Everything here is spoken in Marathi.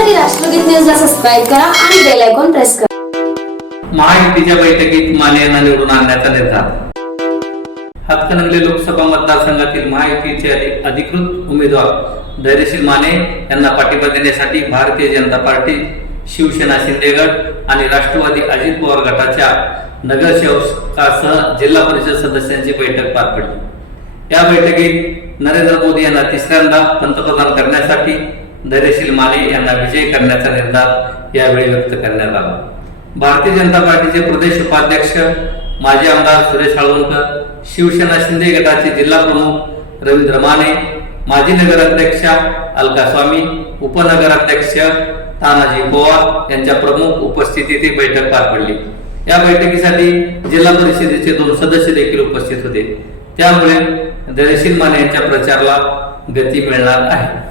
बातम्यांसाठी राष्ट्रगीत न्यूजला सबस्क्राईब करा आणि बेल आयकॉन प्रेस करा. महायुतीच्या बैठकीत माने यांना निवडून आणण्याचा निर्धार. हातकणंगले लोकसभा मतदारसंघातील महायुतीचे अधिकृत उमेदवार धैर्यशील माने यांना पाठिंबा देण्यासाठी भारतीय जनता पार्टी शिवसेना शिंदेगड आणि राष्ट्रवादी अजित पवार गटाच्या नगरसेवकासह जिल्हा परिषद सदस्यांची बैठक पार पडली. या बैठकीत नरेंद्र मोदी यांना तिसऱ्यांदा पंतप्रधान करण्यासाठी धैर्यशील माने यांना विजयी करण्याचा निर्धार यावेळी व्यक्त करण्यात आला. भारतीय जनता पार्टीचे प्रदेश उपाध्यक्ष माजी आमदार सुरेश हळवणकर शिवसेना शिंदे गटाचे जिल्हा प्रमुख रवींद्र माने माजी नगराध्यक्षा अलका स्वामी उपनगराध्यक्ष तानाजी पवार यांच्या प्रमुख उपस्थितीत ही बैठक पार पडली. या बैठकीसाठी जिल्हा परिषदेचे दोन सदस्य देखील उपस्थित होते. त्यामुळे दरेशील माने यांच्या प्रचाराला गती मिळणार आहे.